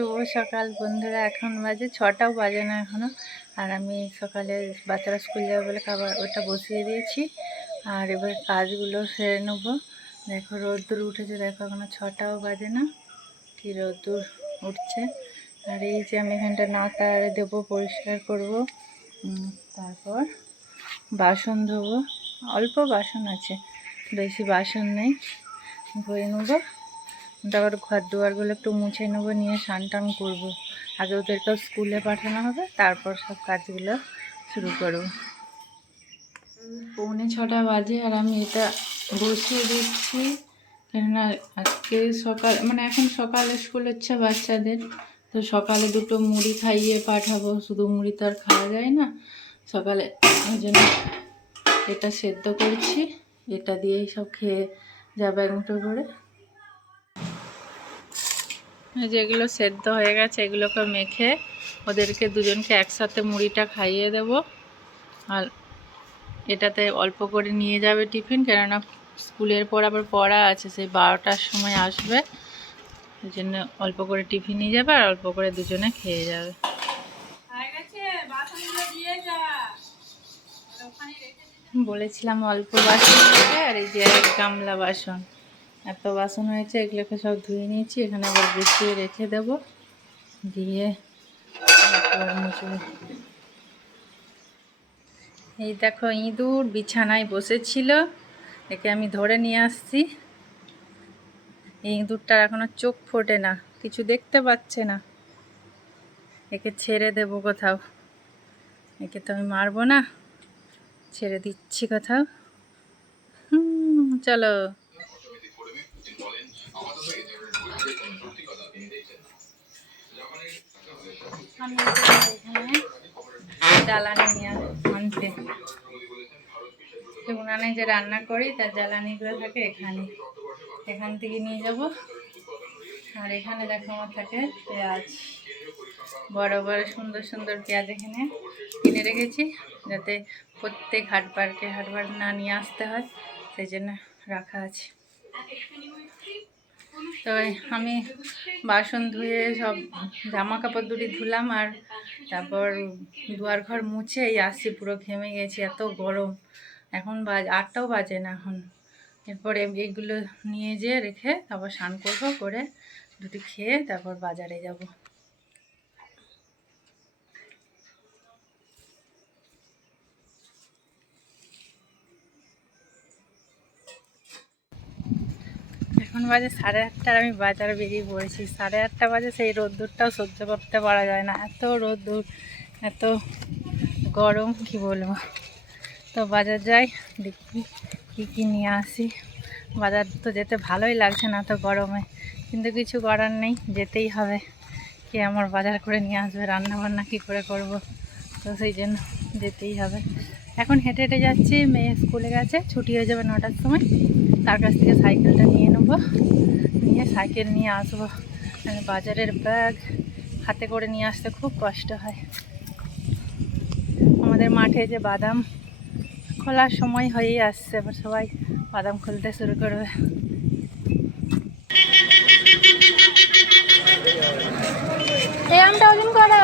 শুভ সকাল বন্ধুরা। এখন বাজে 6টাও বাজে না এখনও। আর আমি সকালে বাচ্চারা স্কুল যাবে বলে খাবার ওটা বসিয়ে দিয়েছি। আর এবার কাজগুলো সেরে নেবো। দেখো রোদ্দুর উঠেছে, দেখো এখনও 6টাও বাজে না, কি রোদ্দুর উঠছে। আর এই যে আমি এখানটা নাতা আর দেবো, পরিষ্কার করব। তারপর বাসন ধোবো, অল্প বাসন আছে, বেশি বাসন নেই, ধুয়ে নেবো। তারপর ঘর দুয়ারগুলো একটু মুছে নেবো, নিয়ে স্নান টান করবো। আগে ওদেরকেও স্কুলে পাঠানো হবে, তারপর সব কাজগুলো শুরু করব। 6:45 বাজে আর আমি এটা বসিয়ে দিচ্ছি, কেননা আজকে সকাল এখন সকালে স্কুল হচ্ছে বাচ্চাদের, তো সকালে দুটো মুড়ি খাইয়ে পাঠাবো। শুধু মুড়ি তো আর খাওয়া যায় না সকালে, ওই জন্য এটা সেদ্ধ করছি। এটা দিয়েই সব খেয়ে যাবে এক মুঠো করে। যেগুলো সেদ্ধ হয়ে গেছে এগুলোকে মেখে ওদেরকে দুজনকে একসাথে মুড়িটা খাইয়ে দেব। আর এটাতে অল্প করে নিয়ে যাবে টিফিন, কেননা স্কুলের পর আবার পড়া আছে, সেই 12টার সময় আসবে। ওই জন্য অল্প করে টিফিন নিয়ে যাবে আর অল্প করে দুজনে খেয়ে যাবে। বলেছিলাম অল্প বাসন আছে, আর এই যে 1 গামলা বাসন, এত বাসন হয়েছে, এগুলোকে সব ধুয়ে নিয়েছি। এখানে আবার গুছিয়ে রেখে দেব, দিয়ে মুছবো। এই দেখো ইঁদুর বিছানায় বসেছিল, একে আমি ধরে নিয়ে আসছি। এই ইঁদুরটার এখনো চোখ ফোটে না, কিছু দেখতে পাচ্ছে না। একে ছেড়ে দেব কোথাও, একে তো আমি মারবো না, ছেড়ে দিচ্ছি কোথাও। চলো। আমি এখানে জ্বালানি নিয়ে আনতে, উনানে যে রান্না করি তার জ্বালানিগুলো থাকে এখান থেকে নিয়ে যাব। আর এখানে দেখো আমার থাকে পেঁয়াজ, বড় বড় সুন্দর সুন্দর পেঁয়াজ এখানে কিনে রেখেছি, যাতে প্রত্যেক হাটবার না নিয়ে আসতে হয়, সেই জন্য রাখা আছে। তো আমি বাসন ধুয়ে সব জামা কাপড় দুটি ধুলাম, আর তারপর দুয়ার ঘর মুছে এই আসছি, পুরো ঘেমে গেছি, এত গরম। এখন 8টাও বাজে না এখন। এরপরে এইগুলো নিয়ে যেয়ে রেখে তারপর স্নান করবো, করে দুটি খেয়ে তারপর বাজারে যাব। এখন বাজে 8:30, আমি বাজারে বেরিয়ে পড়েছি। 8:30 বাজে, সেই রোদ্দুরটাও সহ্য করতে পারা যায় না, এত রোদ্দুর, এত গরম, কি বলবো। তো বাজার যাই, দেখি কী নিয়ে আসি। বাজার তো যেতে ভালোই লাগছে না তো গরমে, কিন্তু কিছু করার নেই, যেতেই হবে। কে আমার বাজার করে নিয়ে আসবে, রান্নাবান্না কী করে করব, তো সেই জন্য যেতেই হবে। এখন হেঁটে হেঁটে যাচ্ছি, মেয়ে স্কুলে গেছে, ছুটি হয়ে যাবে 9টার সময়। তার কাছ থেকে সাইকেলটা নিয়ে নেবো, নিয়ে সাইকেল নিয়ে আসবো। বাজারের ব্যাগ হাতে করে নিয়ে আসতে খুব কষ্ট হয়। আমাদের মাঠে যে বাদাম খোলার সময় হয়েই আসছে, এবার সবাই বাদাম খুলতে শুরু করবে। এই আমটা ওজন করো।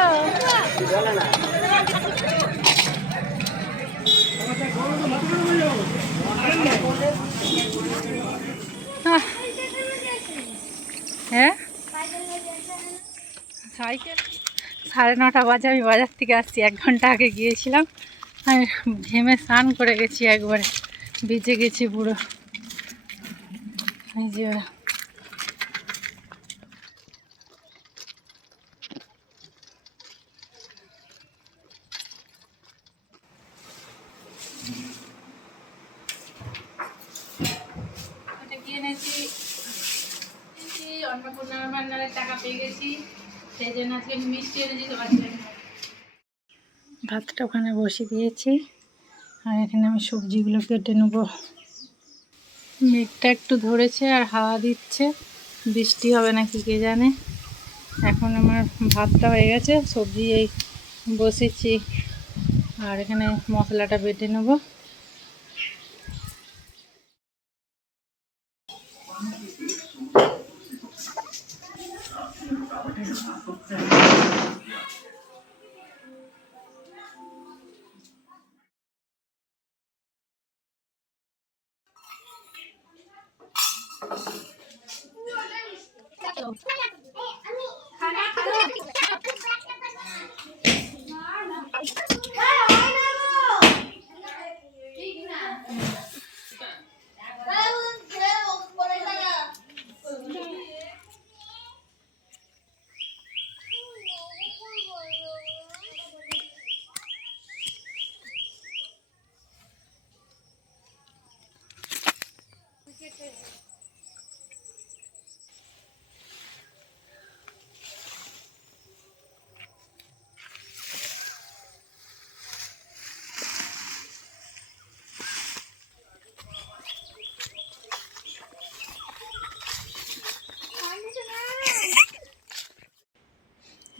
হ্যাঁ, সাইকেল 9:30 বাজে, আমি বাজার থেকে আসছি, 1 ঘন্টা আগে গিয়েছিলাম। আমি ঘেমে স্নান করে গেছি, একবারে ভিজে গেছি পুরো। এই যে ওরা এনেছি, অন্নপূর্ণা ভান্ডারের টাকা পেয়ে গেছি, সেই জন্য আজকে মিষ্টি এনেছি তোমার জন্য। ভাতটা ওখানে বসিয়ে দিয়েছি, আর এখানে আমি সবজিগুলো কেটে নেবো। মেঘটা একটু ধরেছে আর হাওয়া দিচ্ছে, বৃষ্টি হবে নাকি কে জানে। এখন আমার ভাতটা হয়ে গেছে, সবজি এই বসেছি, আর এখানে মশলাটা বেটে নেবো।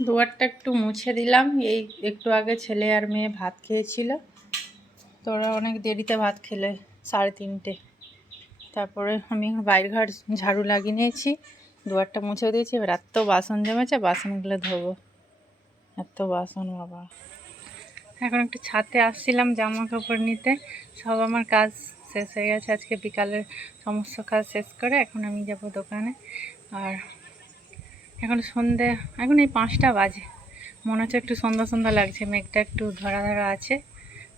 দুয়ারটা একটু মুছে দিলাম। এই একটু আগে ছেলে আর মেয়ে ভাত খেয়েছিল, তো ওরা অনেক দেরিতে ভাত খেলে, 3:30। তারপরে আমি বাইরের ঘর ঝাড়ু লাগিয়ে নিয়েছি, দুয়ারটা মুছে দিয়েছি। এবার এত বাসন জমেছে, বাসনগুলো ধোবো। এত বাসন বাবা। এখন একটু ছাদে আসছিলাম জামা কাপড় নিতে। সব আমার কাজ শেষ হয়ে গেছে আজকে বিকালের সমস্ত কাজ শেষ করে এখন আমি যাব দোকানে। আর এখন সন্ধে, এখন এই 5টা বাজে, মনে হচ্ছে একটু সন্ধ্যা সন্ধ্যা লাগছে। মেঘটা একটু ধরা ধরা আছে,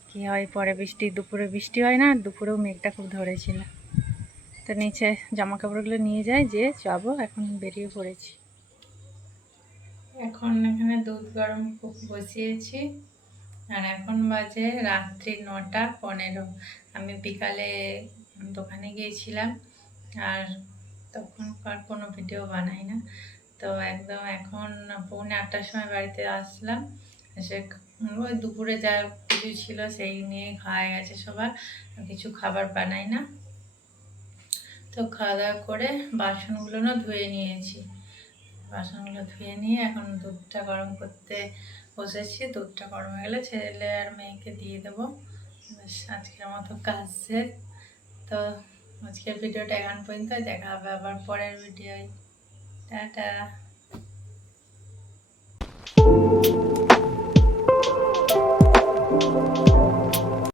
কি হয় পরে বৃষ্টি। দুপুরে বৃষ্টি হয় না, দুপুরেও মেঘটা খুব ধরেছিল। তো নিচে জামা কাপড়গুলো নিয়ে যাই, যে যাবো। এখন বেরিয়ে পড়েছি। এখন এখানে দুধ গরম বসিয়েছি, আর এখন বাজে রাত্রি 9:15। আমি বিকালে দোকানে গিয়েছিলাম, আর তখন আর কোনো ভিডিও বানাই না। তো একদম এখন 7:45-8টার সময় বাড়িতে আসলাম। এসে ওই দুপুরে যা কিছু ছিল সেই নিয়ে খাওয়া গেছে সবার, কিছু খাবার বানাই না। তো খাওয়া দাওয়া করে বাসনগুলো না ধুয়ে নিয়েছি। বাসনগুলো ধুয়ে নিয়ে এখন দুধটা গরম করতে বসেছি। দুধটা গরম হয়ে গেলে ছেলে আর মেয়েকে দিয়ে দেবো। আজকের মতো কাজ শেষ। তো আজকের ভিডিওটা এখান পর্যন্ত, দেখা হবে আবার পরের ভিডিওয়। টাটা।